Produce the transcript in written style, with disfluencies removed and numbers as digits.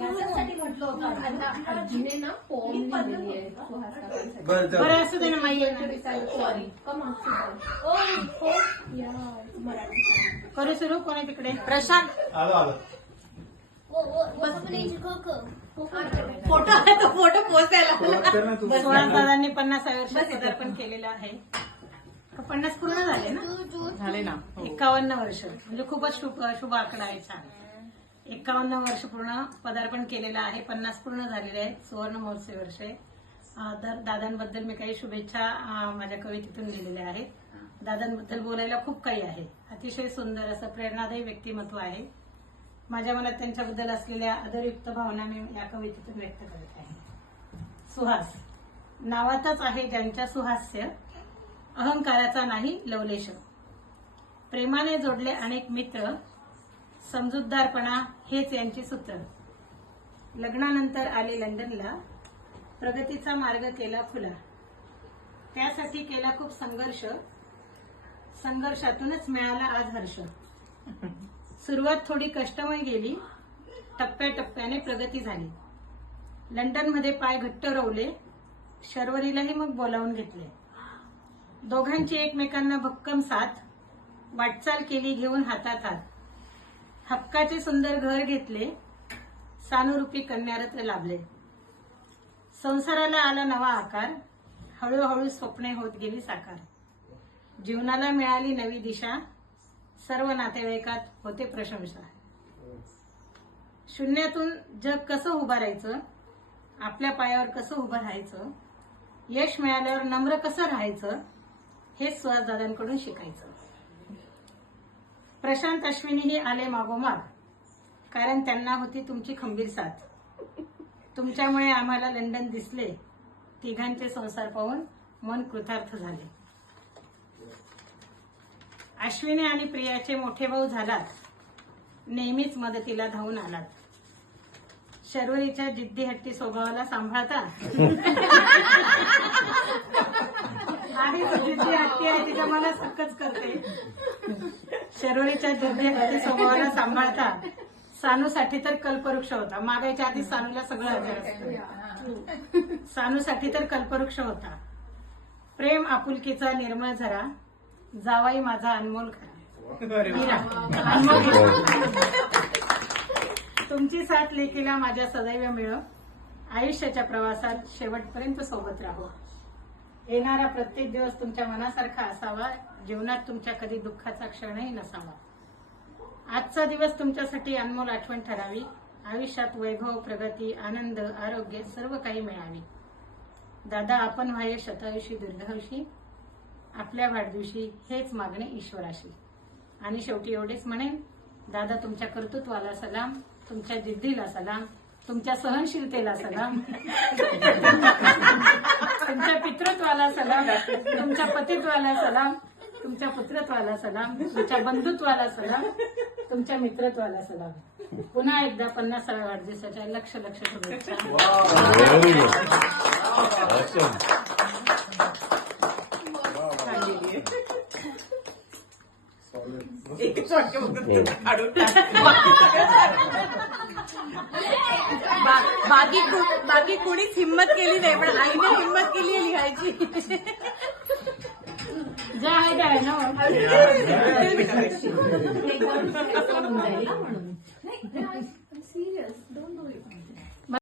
याच्यासाठी म्हटलं होतं आता आजीने ना फॉर्म लिहिलेली आहे सुहास. बरं असं दे ना माई सॉरी मराठी करू सुरू. कोण आहे तिकडे? प्रशांत आलो आलो. फोटो आहे तो फोटो पोस्ट द्यायला. सुहास दादांनी 50व्या वर्षात पदार्पण केलेलं आहे. 50 पूर्ण झाले ना? झाले ना. 51 वर्ष म्हणजे खूपच शुभ आकडा आहे. छान. 51 वर्ष पूर्ण पदार्पण केलेलं आहे. 50 पूर्ण झालेले आहेत. सुवर्ण महोत्सवी वर्ष आहे. दादांबद्दल मी काही शुभेच्छा माझ्या कवितेतून लिहिलेल्या आहेत. दादांबद्दल बोलायला खूप काही आहे. अतिशय सुंदर असं प्रेरणादायी व्यक्तिमत्व आहे. माझ्या मनात त्यांच्याबद्दल असलेल्या आदरयुक्त भावना मी या कवितेतून व्यक्त करत आहे. सुहास नावातच आहे ज्यांच्या सुहास्य, अहंकाराचा नाही लवलेश. प्रेमाने जोडले अनेक मित्र, समजूतदारपणा हेच यांची सूत्र. लग्नानंतर आले लंडनला, प्रगतीचा मार्ग केला खुला. त्यासाठी केला खूप संघर्ष, संघर्षातूनच मिळाला आज हर्ष. सुरुवात थोडी कष्टमय गेली, टप्प्याटप्प्याने प्रगती झाली. लंडनमध्ये पाय घट्ट रोवले, शर्वरीलाही मग बोलावून घेतले. दोघांची एकमेकांना भक्कम साथ, वाटचाल केली घेऊन हातात हात. हक्काचे सुंदर घर घेतले, सानुरूपी कन्यारत्न लाभले. संसाराला आला नवा आकार, हळूहळू स्वप्ने होत गेली साकार. जीवनाला मिळाली नवी दिशा, सर्व नातेवाईकात होते प्रशंसा. शून्यातून जग कसं उभारायचं, आपल्या पायावर कसं उभं राहायचं, यश मिळाल्यावर नम्र कसं राहायचं, हेच सुहास दादांकडून शिकायचं. प्रशांत अश्विनीही आले मागोमाग, कारण त्यांना होती तुमची खंबीर साथ. तुमच्यामुळे आम्हाला लंडन दिसले, तिघांचे संसार पाहून मन कृतार्थ झाले. अश्विनी आणि प्रियाचे मोठे भाऊ झालात, नेहमीच मदतीला धावून आलात. शर्वरीच्या जिद्दी हट्टी स्वभावाला सांभाळता. आणि जिद्दी हट्टी आहे तिच्या मला सक्कच करते. शर्वरीच्या जिद्दी हट्टी स्वभावाला सांभाळता. सानूसाठी तर कल्पवृक्ष होता. मागायच्या आधी सानूला सगळं हजर असतं. सानूसाठी तर कल्पवृक्ष होता. प्रेम आपुलकीचा निर्मळ झरा, जावाई माझा अनमोल खरा. तुमची साथ लेकीला माझ्या सदैव मिळो. आयुष्याच्या प्रवासात शेवटपर्यंत सोबत राहो. येणारा प्रत्येक दिवस तुमच्या मनासारखा असावा. जीवनात तुमच्या कधी दुःखाचा क्षणही नसावा. आजचा दिवस तुमच्यासाठी अनमोल आठवण ठरावी. आयुष्यात वैभव, प्रगती, आनंद, आरोग्य सर्व काही मिळावे. दादा आपण व्हावे शतायुषी दीर्घायुषी. आपल्या वाढदिवशी हेच मागणे ईश्वराशी. आणि शेवटी एवढेच म्हणेन, दादा तुमच्या कर्तृत्वाला सलाम, तुमच्या जिद्दीला सलाम, तुमच्या सहनशीलतेला सलाम, तुमच्या पितृत्वाला सलाम, तुमच्या पतित्वाला सलाम, तुमच्या पुत्रत्वाला सलाम, तुमच्या बंधुत्वाला सलाम, तुमच्या मित्रत्वाला सलाम. पुन्हा एकदा 50व्या वाढदिवसाच्या लक्ष शुभेच्छा. बाकी कोणीच हिम्मत केली नाही, पण आईने हिम्मत केली आहे लिहायची. जे आहे ते आहे ना. म्हणून